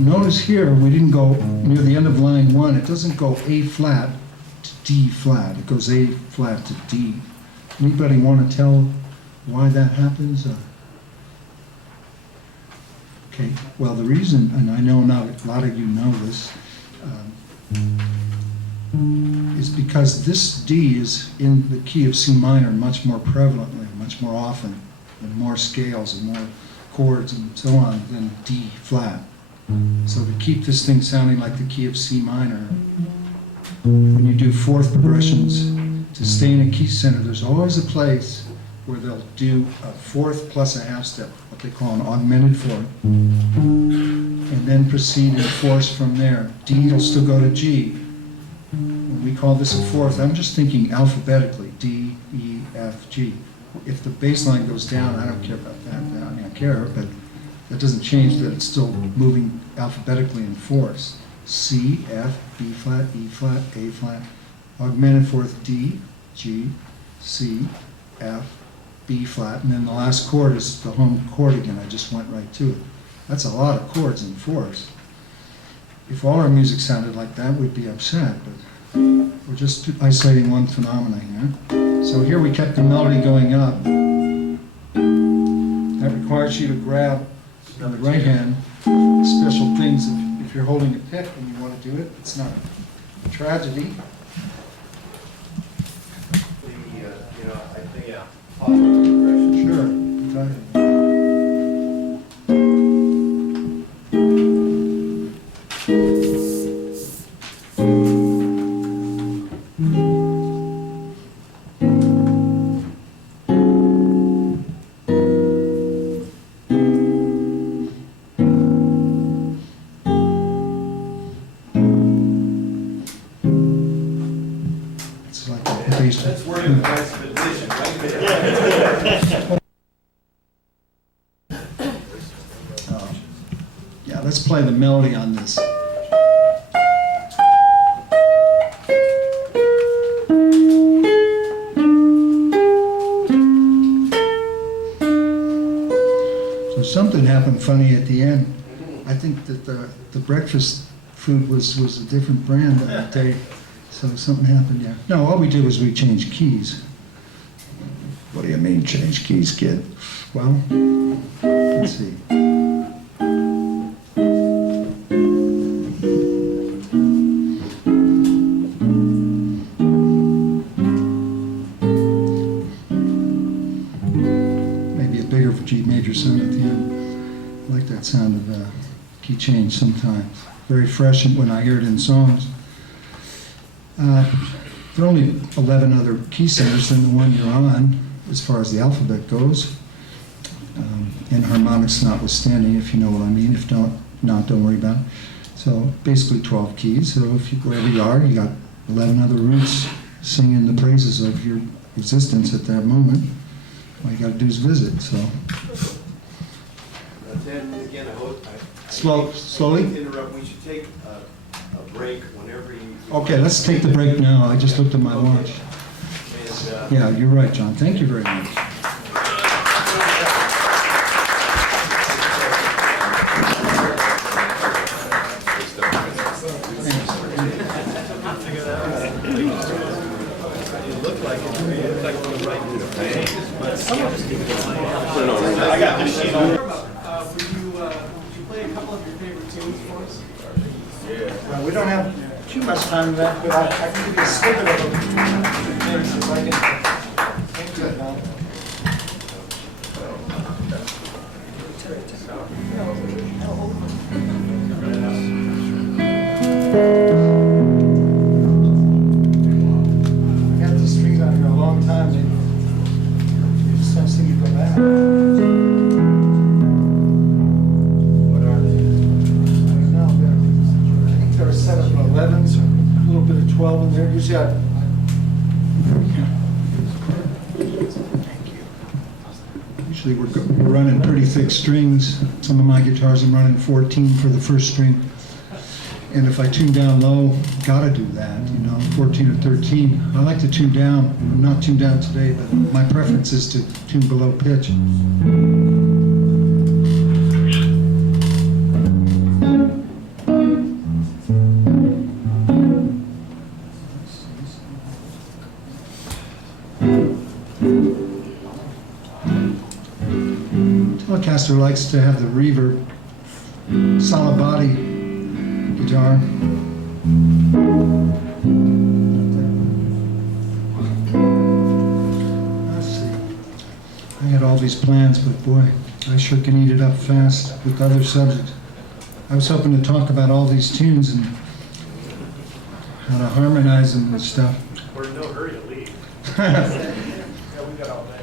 notice here, we didn't go near the end of line 1, it doesn't go A flat to D flat, it goes A flat to D. Anybody want to tell why that happens? Okay, well the reason, and I know not a lot of you know this, is because this D is in the key of C minor much more prevalently, much more often, and more scales and more chords and so on than D flat. So to keep this thing sounding like the key of C minor, when you do fourth progressions, to stay in a key center, there's always a place where they'll do a fourth plus a half step, what they call an augmented fourth, and then proceed in force from there. D will still go to G. And we call this a fourth. I'm just thinking alphabetically, D, E, F, G. If the bass line goes down, I don't care about that. I mean, I care, but that doesn't change that it's still moving alphabetically in force. C, F, B flat, E flat, A flat, augmented fourth, D, G, C, F, B flat, and then the last chord is the home chord again. I just went right to it. That's a lot of chords in fourths. If all our music sounded like that, we'd be upset, but we're just isolating one phenomena here. So here we kept the melody going up. That requires you to grab on the right hand special things. If you're holding a pick and you want to do it, it's not a tragedy. I think, yeah. Sure. Go ahead. It's like a bass. That's word of advice of addition, right? Yeah, let's play the melody on this. So something happened funny at the end. I think that the breakfast food was a different brand that day, so something happened there. No, all we did was we changed keys. What do you mean change keys, kid? Well, let's see. Maybe a bigger G major 7 at the end. I like that sound of key change sometimes. Very fresh when I hear it in songs. There are only 11 other key centers than the one you're on, as far as the alphabet goes. And harmonics notwithstanding, if you know what I mean. If not, don't worry about it. So basically 12 keys. So if you wherever you are, you got 11 other roots singing the praises of your existence at that moment. All you got to do is visit. So Ted, again, I hope. slowly. Interrupt. We should take a break whenever you. Okay, let's take the break now. I just looked at my watch. And, Yeah, you're right, John. Thank you very much. I got this sheet on. Would you play a couple of your favorite tunes for us? Well, we don't have too much time left, but I can give you a snippet of them. If I can think to it now. I got these strings out here a long time. They just don't seem to go back. What are they? I don't know. I think there are 7 11s, a little bit of 12 in there. Usually Usually we're running pretty thick strings. Some of my guitars I'm running 14 for the first string. And if I tune down low, gotta do that, 14 or 13. I like to tune down. I'm not tuned down today, but my preference is to tune below pitch. Telecaster likes to have the reverb, solid body guitar. Let's see. I had all these plans, but boy, I sure can eat it up fast with other subjects. I was hoping to talk about all these tunes and how to harmonize them and stuff. We're in no hurry to leave. Yeah, we got all day.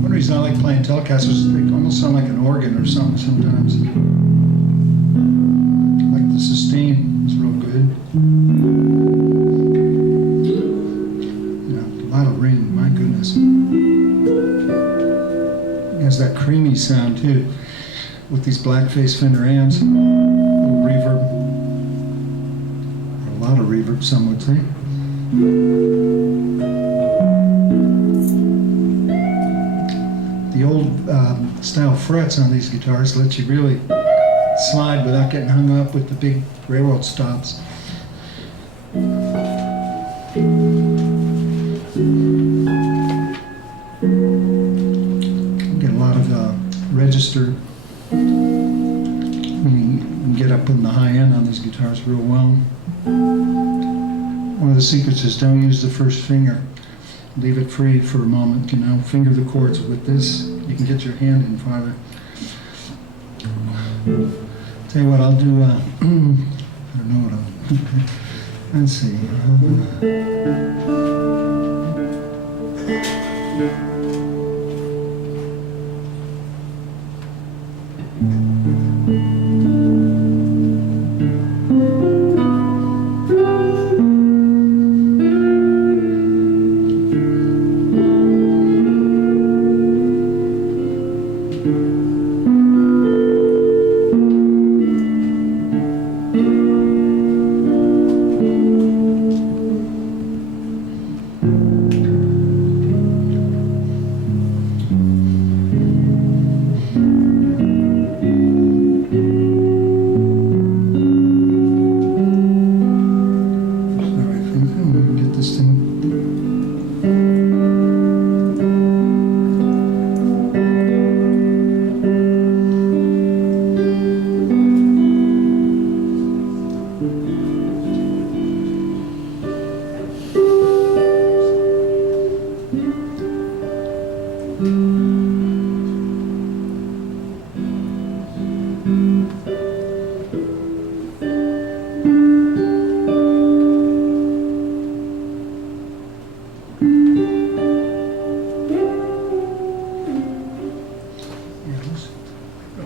One reason I like playing Telecasters, they almost sound like an organ or something sometimes. Like the sustain is real good. You know, a lot of ring, my goodness. It has that creamy sound too, with these black-face Fender amps. A little reverb. A lot of reverb, some would say. The old style frets on these guitars let you really slide without getting hung up with the big railroad stops. Get a lot of register, meaning you can get up in the high end on these guitars real well. One of the secrets is don't use the first finger. Leave it free for a moment, you know, finger the chords. With this, you can get your hand in farther. Tell you what, I'll do, I don't know what I'll, let's see.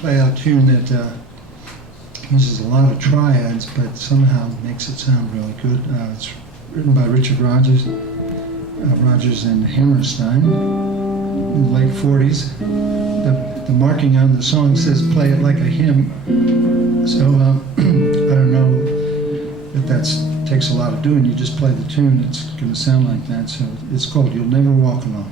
Play a tune that uses a lot of triads, but somehow makes it sound really good. It's written by Richard Rodgers, Rodgers and Hammerstein in the late 40s. The marking on the song says play it like a hymn. So I don't know if that takes a lot of doing. You just play the tune, it's going to sound like that. So it's called You'll Never Walk Alone.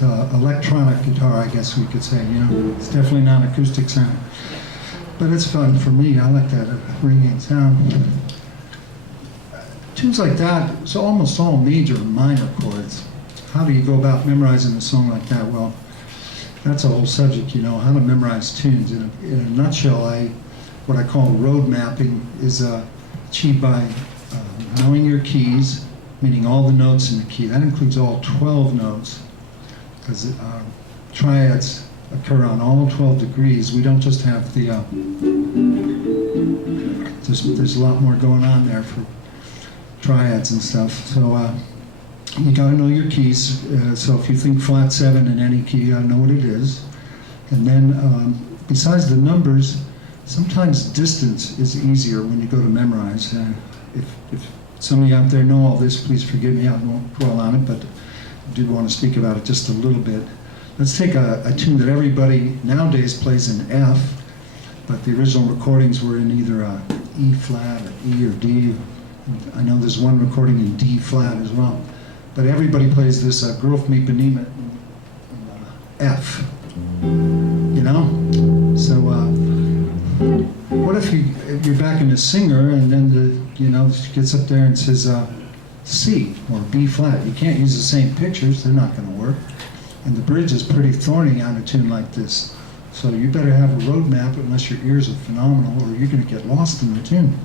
It's electronic guitar, I guess we could say. You know, it's definitely not acoustic sound, but it's fun for me. I like that ringing sound. Tunes like that, it's almost all major and minor chords. How do you go about memorizing a song like that? Well, that's a whole subject, you know, how to memorize tunes. In a nutshell, what I call road mapping is achieved by knowing your keys, meaning all the notes in the key. That includes all 12 notes, because triads occur on all 12 degrees. We don't just have the, there's a lot more going on there for triads and stuff. So you gotta know your keys. So if you think flat 7 in any key, you gotta know what it is. And then besides the numbers, sometimes distance is easier when you go to memorize. If some of you out there know all this, please forgive me, I won't dwell on it, but I do want to speak about it just a little bit. Let's take a tune that everybody nowadays plays in F, but the original recordings were in either E flat or E or D. I know there's one recording in D flat as well. But everybody plays this Grof mi benimmt in F, you know? So what if you're backing a singer and then she gets up there and says C or B flat? You can't use the same pictures, they're not gonna work. And the bridge is pretty thorny on a tune like this. So you better have a road map unless your ears are phenomenal or you're gonna get lost in the tune.